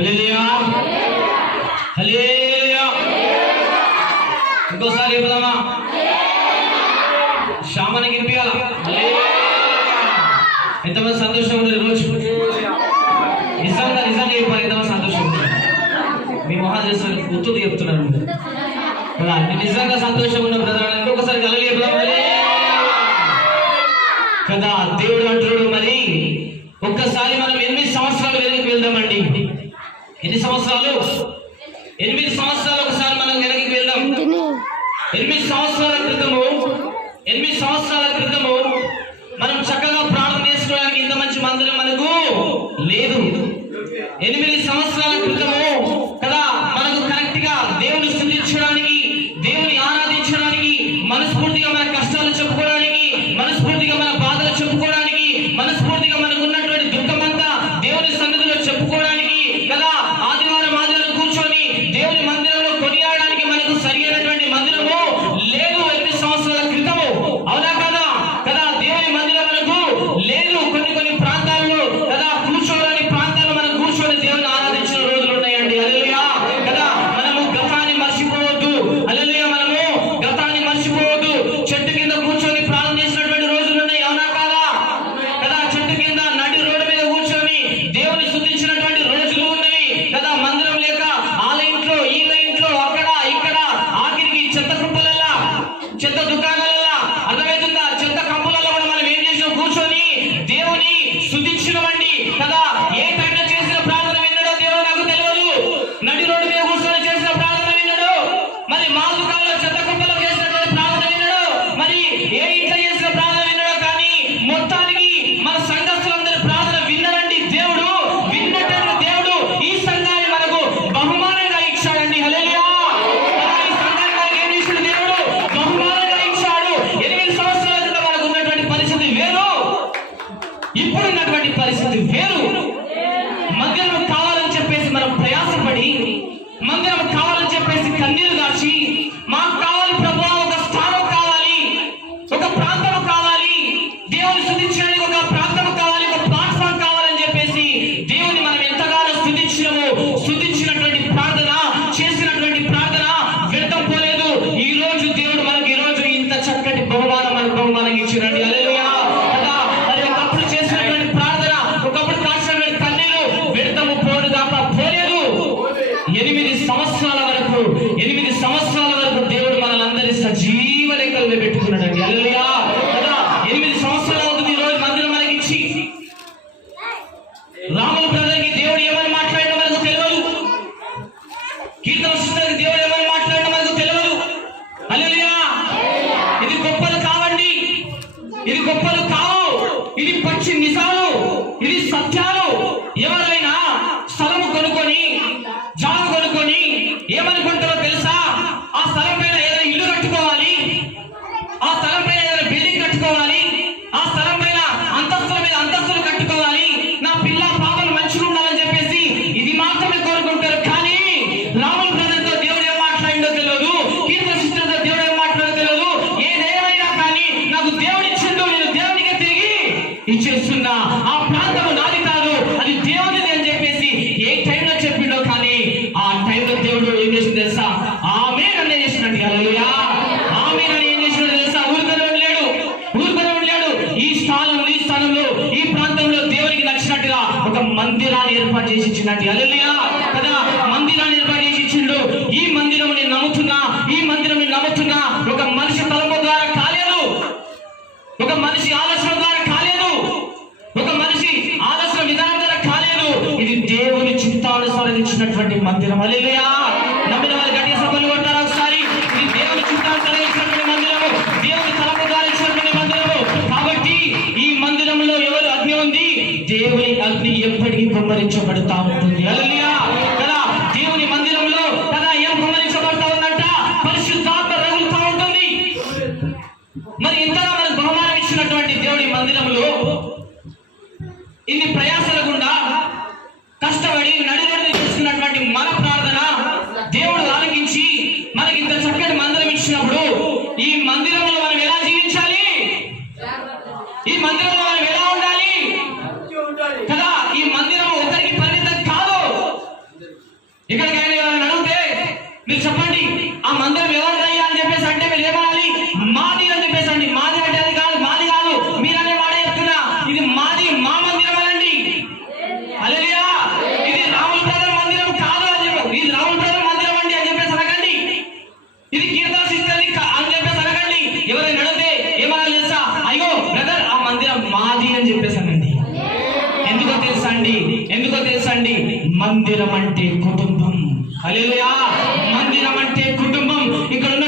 హల్లెలూయా హల్లెలూయా. ఇంకోసారి చెప్దామా? శ్యామని గిరిపియాల. ఎంతమంది సంతోషం ఉన్నారు ఈరోజు? నిజంగా నిజంగా చెప్పాలి, ఎంతమంది సంతోషం ఉన్నారు? మీ మొహాలు చేస్తారు, గుర్తుకు చెప్తున్నారు కదా. నిజంగా సంతోషం ఉన్న బ్రదర్ ఇంకొకసారి కలలి చెప్దాం కదా. దేవుడు అంటున్నాడు, మరి ఒక్కసారి మనం 8 సంవత్సరాలు వెనక్కి వెళ్దామండి. ఎన్ని సంవత్సరాలు? 8 సంవత్సరాలు ఒకసారి మనం వెనక్కి వెళ్దాం. 8 సంవత్సరాల క్రితము మనం చక్కగా ప్రార్థన చేసుకోవడానికి ఇంత మంచి మందిరం మనకు లేదు. 8 సంవత్సరాల క్రితము కదా మనకు కరెక్ట్ గా దేవుని స్తుతించడానికి, దేవుని ఆరాధించడానికి, మనస్ఫూర్తిగా మన కష్టాలు చెప్పుకోవడానికి, మనస్ఫూర్తిగా మన బాధలు చెప్పుకోవడానికి, మనస్ఫూర్తిగా మనకు ఉన్నటువంటి దుఃఖమంతా దేవుని సన్నిధిలో చెప్పుకోవడానికి కదా ఆదివారం కూర్చొని దేవుని మందిరంలో కొనియాడడానికి మనకు సరైనటువంటి మందిరము లేదు 8 సంవత్సరాల క్రితము. అవునా కదా? కదా దేవుని మందిరం మనకు లేదు. కొన్ని ప్రాంతాల్లో కదా కూర్చోని ప్రాంతాల్లో మనం కూర్చొని దేవుని ఆరాధించిన రోజులు ఉన్నాయండి. హల్లెలూయా కదా. మనము గతాన్ని మర్చిపోవద్దు. హల్లెలూయా, మనము గతాన్ని మర్చిపోవద్దు. చెట్టు కింద కూర్చొని ప్రార్థన చేసినటువంటి రోజులు ఉన్నాయి. అవునా కాదా? కదా చెట్టు కింద నడి రోడ్డు మీద కూర్చొని దేవుని స్తుతించినటువంటి రోజులు ఉన్నవి కదా. మందిరం లేక వాళ్ళ ఇంట్లో వీళ్ళ ఇంట్లో అక్కడ ఇక్కడ ఆఖరికి చెత్త కుప్పలల్లా, చెత్త దుకాణాలల్లా, అర్థమవుతుందా, చెత్త కంపులలో కూడా మనం ఏం చేసినాం? కూర్చొని దేవుని స్తుతించినమండి కదా. ఏ టైంలో చేసిన ప్రార్థన విన్నాడో దేవుడు నాకు తెలియదు. నడి రోడ్డు మీద కూర్చొని చేసిన ప్రార్థన విన్నాడు, మరి మా దుకాణంలో చెత్త కుప్పలో చేసినటువంటి ప్రార్థన విన్నాడు, మరి ఏ ఇంట్లో చేసిన ప్రార్థన విన్నాడో, కానీ మొత్తానికి మన సంఘస్థులందరి ప్రార్థన విన్నాడండి దేవుడు. విన్నటువంటి దేవుడు ఈ సంఘాన్ని మనకు బహుమానంగా ఇచ్చాడండి. హల్లెలూయా. ఈ సంఘాన్ని మనకు ఏం ఇచ్చాడు? దేవుడు బహుమానంగా ఇచ్చాడు. 8 సంవత్సరాల క్రితం మనకు ఉన్నటువంటి పరిస్థితి వేరు, ఇప్పుడు ఉన్నటువంటి పరిస్థితి వేరు. మందిరం కావాలని చెప్పేసి మనం ప్రయాసపడి, మందిరం కావాలని చెప్పేసి కన్నీరు దాచి, మాకు కావాలి ప్రభువా, ఒక స్థానం కావాలి, ఒక ప్రాంతం కావాలి, దేవుని స్తుతించడానికి ఒక ప్రాంతం కావాలి, ఒక ప్లాట్ఫామ్ కావాలని చెప్పేసి దేవుని మనం ఎంతగానో స్తుతించినటువంటి ప్రార్థన, చేసినటువంటి ప్రార్థన వ్యర్థం పోలేదు. ఈ రోజు దేవుడు మనకి ఇంత చక్కటి బహుమానం ఇచ్చినట్టు. హల్లెలూయా కదా. మరి ఒకప్పుడు చేసినటువంటి ప్రార్థన, ఒకప్పుడు కాల్చినటువంటి కన్నీరు వ్యర్థము పోలేదు. 8 సంవత్సరాల వరకు దేవుడు మనల్ని సజీవ లెక్కల్లో పెట్టుకున్నాడండి. హల్లెలూయా కదా. 8 సంవత్సరాలు అవుతుంది ఈ రోజు మందిరం మనకి ఇచ్చి. రాముల బ్రదర్కి దేవుడు ఏమని మాట్లాడడం మనకు తెలియదు. కీర్తన సిస్టర్కి దేవుడు ఏమని మాట్లాడడం మనకు తెలియదు. హల్లెలూయా. ఇది గొప్పలు కావండి, ఇది గొప్పలు కావు, ఇది పచ్చి నిజాలు, ఇది సత్యాలు. ఎవరైనా స్థలము కొనుక్కొని, జాగు కొనుక్కొని ఏమనుకుంటారో తెలుసా? ఆ స్థలం పైన ఏదైనా ఇల్లు కట్టుకోవాలి, ఆ స్థలం పైన ఏదైనా బిల్డింగ్ కట్టుకోవాలి, ఆ స్థలం పైన అంతస్తుల మీద అంతస్తులు కట్టుకోవాలి, నా పిల్ల పాపలు మంచిగా ఉండాలని చెప్పేసి ఇది మాత్రమే కోరుకుంటారు. కానీ రాముల బ్రదర్తో దేవుడు ఏం మాట్లాడిందో తెలియదు, కీర్తన సిస్టర్తో దేవుడు ఏం మాట్లాడో తెలియదు. ఏదేమైనా కానీ నాకు దేవుడు ఇచ్చిండు, నేను దేవునికే తిరిగి ఇచ్చేస్తున్నా. ఆ ప్రాంతము నాది కాదు, అది దేవునిది అని చెప్పేసి ఏ టైంలో చెప్పిండో, కానీ ఆ టైంలో దేవుడు ఏం చేసింది తెలుసా? ఆమేన్ అని చేసినట్టు. హల్లెలూయా. ఆమేన్ అని ఏం చేసినట్టు తెలుసా? ఊరుకొని ఉండలేడు. ఈ స్థానంలో ఈ ప్రాంతంలో దేవునికి నచ్చినట్టుగా ఒక మందిరాన్ని ఏర్పాటు చేసి ఇచ్చినట్టు. హల్లెలూయా కదా. మందిరాన్ని ఏర్పాటు చేసి ఇచ్చిండు. ఈ మందిరం నేను నమ్ముతున్నా. ఒక మనిషి తలపు ద్వారా కాలేదు, ఒక మనిషి ఆలోచన ద్వారా కాలేదు, ఒక మనిషి ఆలోచన విధానం ద్వారా కాలేదు. ఇది దేవుని చిత్తానుసారం ఇచ్చినటువంటి మందిరం. హల్లెలూయా. నమ్మిన వారి గట్టిగా సభలు కొట్టారా ఒకసారి? ఇది దేవుని చిత్తానుసారం ఇచ్చినటువంటి మందిరము, దేవుని తలపు ద్వారా ఇచ్చినటువంటి మందిరము. కాబట్టి ఈ మందిరంలో ఎవరు అగ్ని ఉంది? దేవుని అగ్ని ఎప్పటికీ కుమ్మరించబడుతూ ఉంటుంది. హల్లెలూయా కదా. దేవుని మందిరంలో కదా ఏం కుమ్మరించబడతా ఉందంట? పరిశుద్ధాత్మ రగులుతూ ఉంటుంది. మరి ఇంతగా మనకు బహుమానం ఇచ్చినటువంటి దేవుడి మందిరంలో ఇన్ని ప్రయాసల గుండా కష్టపడి నడినడిని చేస్తున్నటువంటి మన ప్రార్థన దేవుడు ఆలకించి మనకి ఇంత చక్కటి మందిరం ఇచ్చినప్పుడు ఈ మందిరంలో మనం ఎలా జీవించాలి? ఈ మందిరంలో మనం ఎలా ఉండాలి కదా? ఈ మందిరం ఒకరికి పరిమితం కాదు. ఇక్కడికి ఆయన ఎవరైనా అడిగితే మీరు చెప్పండి ఆ మందిరం ఎవరిదయ్యా అని చెప్పేసి అంటే మీరు ఏమనాలి? మాది అని చెప్పేసి అండి. మాది అంటే అది కాదు, మాది కాదు, మీరనే మాట చెప్తున్నా. ఇది మాది, మా మందిరం అనండి. హల్లెలూయా. ఇది రాముల బ్రదర్ మందిరం కాదు అని చెప్పి, ఇది రాముల బ్రదర్ మందిరం అండి అని చెప్పేసి అనకండి. ఇది కీర్తన సిస్టర్ అని చెప్పేసి అనకండి. ఎవరైనా అడిగితే ఏమనాలి తెలుసా? అయ్యో బ్రదర్ ఆ మందిరం మాది అని చెప్పేసి అనండి. ఎందుకో తెలుసా అండి? ఎందుకో తెలుసా అండి? మందిరం అంటే కుటుంబం. హల్లెలూయా. మందిరం అంటే కుటుంబం. ఇక్కడ ఉన్న